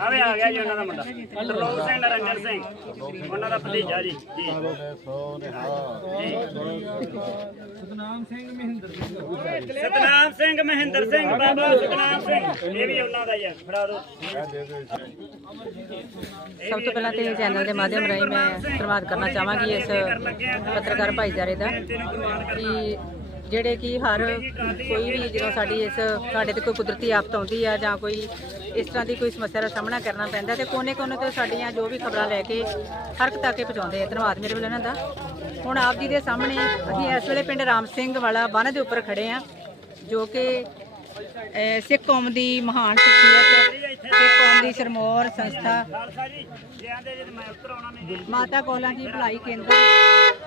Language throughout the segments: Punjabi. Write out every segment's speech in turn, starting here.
ਆਵੇ, ਆ ਗਿਆ ਜੀ ਉਹਨਾਂ ਦਾ ਮੁੰਡਾ। ਤਰਲੋਕ ਸਿੰਘ ਨਰੰਜਨ ਸਿੰਘ। ਉਹਨਾਂ ਦਾ ਭਤੀਜਾ ਜੀ। ਜੀ। ਸਤਨਾਮ ਸਿੰਘ ਮਹਿੰਦਰ ਸਿੰਘ, ਬਾਬਾ ਸਤਨਾਮ ਸਿੰਘ। ਇਹ ਵੀ ਉਹਨਾਂ ਦਾ ਹੀ ਹੈ ਫੜਾ ਦਿਓ ਸਭ ਤੋਂ ਪਹਿਲਾਂ ਤੇ ਚੈਨਲ ਦੇ ਮਾਧਿਅਮ ਰਾਹੀਂ ਮੈਂ ਧੰਨਵਾਦ ਕਰਨਾ ਚਾਹਾਂਗੀ ਇਸ ਪੱਤਰਕਾਰ ਭਾਈਚਾਰੇ ਦਾ ਕਿ ਜਿਹੜੇ ਕਿ ਹਰ ਕੋਈ ਵੀ ਜਦੋਂ ਸਾਡੀ ਇਸ ਸਾਡੇ ਤੇ ਕੋਈ ਕੁਦਰਤੀ ਆਫਤ ਆਉਂਦੀ ਆ ਜਾਂ ਕੋਈ ਇਸ ਤਰ੍ਹਾਂ ਦੀ ਕੋਈ ਸਮੱਸਿਆ ਦਾ ਸਾਹਮਣਾ ਕਰਨਾ ਪੈਂਦਾ ਤੇ ਕੋਨੇ-ਕੋਨੇ ਤੋਂ ਸਾਡੀਆਂ ਜੋ ਵੀ ਖਬਰਾਂ ਲੈ ਕੇ ਹਰ ਇੱਕ ਤੱਕ ਪਹੁੰਚਾਉਂਦੇ ਆ। ਧੰਨਵਾਦ ਮੇਰੇ ਵੱਲੋਂ ਇਹਨਾਂ ਦਾ। ਹੁਣ ਆਪ ਜੀ ਦੇ ਸਾਹਮਣੇ ਅਸੀਂ ਇਸ ਵੇਲੇ ਪਿੰਡ ਰਾਮ ਸਿੰਘ ਵਾਲਾ ਬੰਨ ਦੇ ਉੱਪਰ ਖੜੇ ਆ ਜੋ ਕਿ ਸਿੱਖ ਕੌਮ ਦੀ ਮਹਾਨ ਸ਼ਖਸੀਅਤ ਸਿੱਖ ਕੌਮ ਦੀ ਸਰਮੌਰ ਸੰਸਥਾ। ਜੀ ਜੇ ਜੇ ਮਾਤਾ ਕੌਲਾਂ ਦੀ ਭਲਾਈ ਕੇਂਦਰ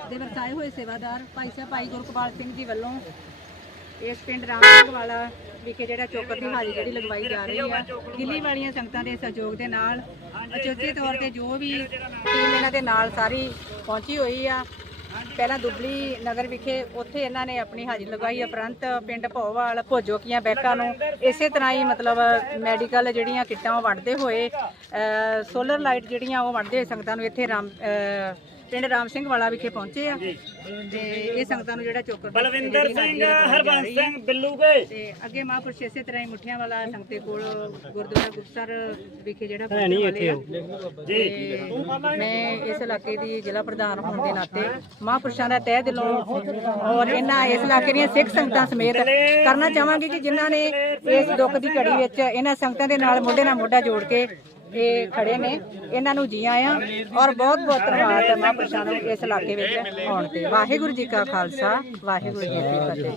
ਦੇ ਵਰਤਾਏ ਹੋਏ ਸੇਵਾਦਾਰ ਭਾਈ ਸਾਹਿਬ, ਭਾਈ ਗੁਰਕਪਾਲ ਸਿੰਘ ਜੀ ਵੱਲੋਂ ਇਸ ਪਿੰਡ ਰਾਮ ਵਾਲਾ ਵਿਖੇ ਜਿਹੜਾ ਚੋਕਰ ਦੀ ਹਾਜ਼ਰੀ ਜਿਹੜੀ ਲਗਵਾਈ ਜਾ ਰਹੀ ਆ। ਦਿੱਲੀ ਵਾਲੀਆਂ ਸੰਗਤਾਂ ਦੇ ਸਹਿਯੋਗ ਦੇ ਨਾਲ ਅਚੋਚੇ ਤੌਰ ਤੇ ਜੋ ਵੀ ਟੀਮ ਇਹਨਾਂ ਦੇ ਨਾਲ ਸਾਰੀ ਪਹੁੰਚੀ ਹੋਈ ਆ। ਪਹਿਲਾਂ ਦੁਬਲੀ ਨਗਰ ਵਿਖੇ ਉੱਥੇ ਇਹਨਾਂ ਨੇ ਆਪਣੀ ਹਾਜ਼ਰੀ ਲਗਾਈ ਉਪਰੰਤ ਪਿੰਡ ਭੋਵਾਲ ਭੋਜੋਕੀਆਂ ਬੈਕਾਂ ਨੂੰ ਇਸੇ ਤਰ੍ਹਾਂ ਹੀ ਮਤਲਬ ਮੈਡੀਕਲ ਜਿਹੜੀਆਂ ਕਿੱਟਾਂ ਉਹ ਵੰਡਦੇ ਹੋਏ ਸੋਲਰ ਲਾਈਟ ਜਿਹੜੀਆਂ ਉਹ ਵੰਡਦੇ ਹੋਏ ਸੰਗਤਾਂ ਨੂੰ ਇੱਥੇ ਰਾਮ ਪਿੰਡ ਰਾਮ ਸਿੰਘ ਵਾਲਾ ਵਿਖੇ ਪਹੁੰਚੇ ਆ। ਤੇ ਇਹ ਸੰਗਤਾਂ ਨੂੰ ਜਿਹੜਾ ਚੋਕਰ ਬਲਵਿੰਦਰ ਸਿੰਘ ਹਰਬੰਸ। ਸਿੰਘ ਬਿੱਲੂਗੇ ਤੇ ਅੱਗੇ ਮਹਾਂਪੁਰਸ਼ ਇਸੇ ਤਰ੍ਹਾਂ ਹੀ ਮੁੱਠਿਆਂ ਵਾਲਾ ਸੰਗਤੇ ਕੋਲ ਗੁਰਦੁਆਰਾ ਗੁਰਸਰ ਵਿਖੇ ਜਿਹੜਾ ਨਹੀਂ ਇੱਥੇ ਜੀ। ਮੈਂ ਇਸ ਇਲਾਕੇ ਦੀ ਜ਼ਿਲ੍ਹਾ ਪ੍ਰਧਾਨ ਹੋਣ ਦੇ ਨਾਤੇ ਮਹਾਂਪੁਰਸ਼ਾਂ ਦਾ ਤਹਿ ਦਿਲੋਂ ਔਰ ਇਹਨਾਂ ਇਸ ਇਲਾਕੇ ਦੀਆਂ ਸਿੱਖ ਸੰਗਤਾਂ ਸਮੇਤ ਕਰਨਾ ਚਾਹਾਂਗੇ ਕਿ ਜਿਨ੍ਹਾਂ ਨੇ ਇਸ ਦੁੱਖ ਦੀ ਘੜੀ ਵਿੱਚ ਇਹਨਾਂ ਸੰਗਤਾਂ ਦੇ ਨਾਲ ਮੋਢੇ ਨਾਲ ਮੋਢਾ ਜੋੜ ਕੇ ਇਹ ਖੜੇ ਨੇ। ਇਹਨਾਂ ਨੂੰ ਜੀ ਆਇਆਂ ਔਰ ਬਹੁਤ ਬਹੁਤ ਧੰਨਵਾਦ। ਹੈ ਮਹਾਂਪੁਰਸ਼ਾਂ ਨੂੰ ਇਸ ਇਲਾਕੇ ਵਿੱਚ ਆਉਣ ਤੇ। ਵਾਹਿਗੁਰੂ ਜੀ ਕਾ ਖਾਲਸਾ। ਵਾਹਿਗੁਰੂ ਜੀ ਕੀ ਫਤਿਹ।